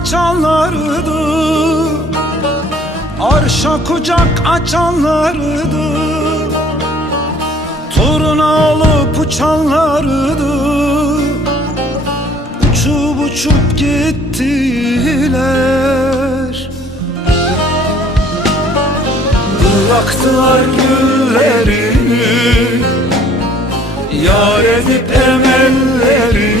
açanlardı Arşa kucak açanlardı Toruna olup uçanlardı Uçup uçup gittiler. Bıraktılar güllerini. Yar edip emellerini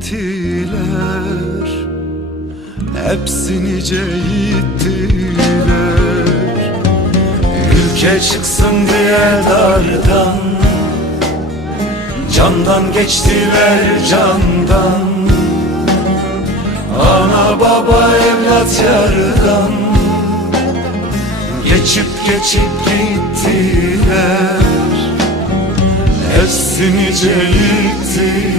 gittiler Hepsini yittiler Ülke çıksın diye dardan Candan geçtiler candan. Ana baba evlat yardan Geçip geçip gittiler Hepsini yittiler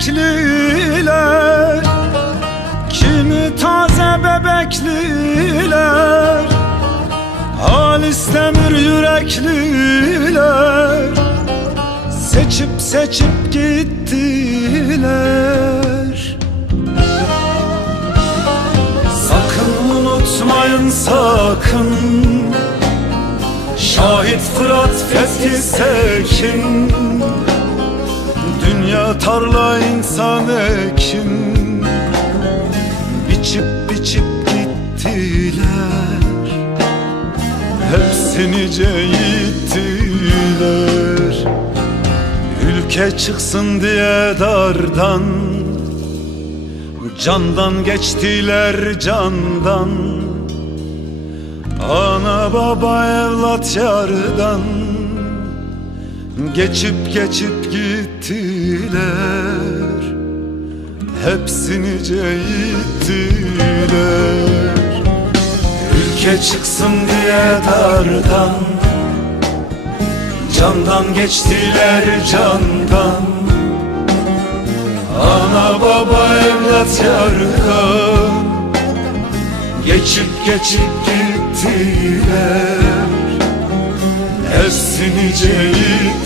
dilekliler Kimi taze bebekliler Halis demir yürekliler Seçip seçip gittiler. Sakın unutmayın sakın. Şahit Fırat Fethi Sekin Dünya tarla insan ekin. Biçip biçip gittiler. Hepsini yittiler Ülke çıksın diye dardan. Candan geçtiler candan. Ana baba evlat yardan Geçip geçip gittiler. Hepsini yittiler Ülke çıksın diye dardan. Candan geçtiler candan. Ana baba evlat yardan. Geçip geçip gittiler Hepsini yittiler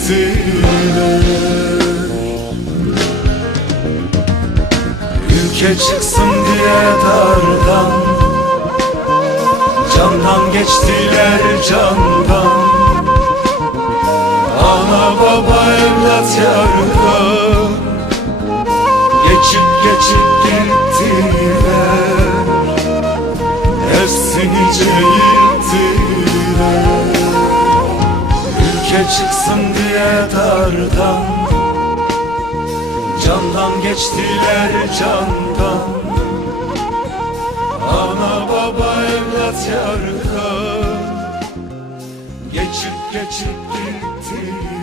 Ülke çıksın diye dardan. Candan geçtiler candan. Ana baba evlat yardan. Geçip geçip gittiler. Hepsini yittiler Ülke çıksın diye dardan. Candan geçtiler candan. Ana baba evlat yardan. Geçip geçip gittiler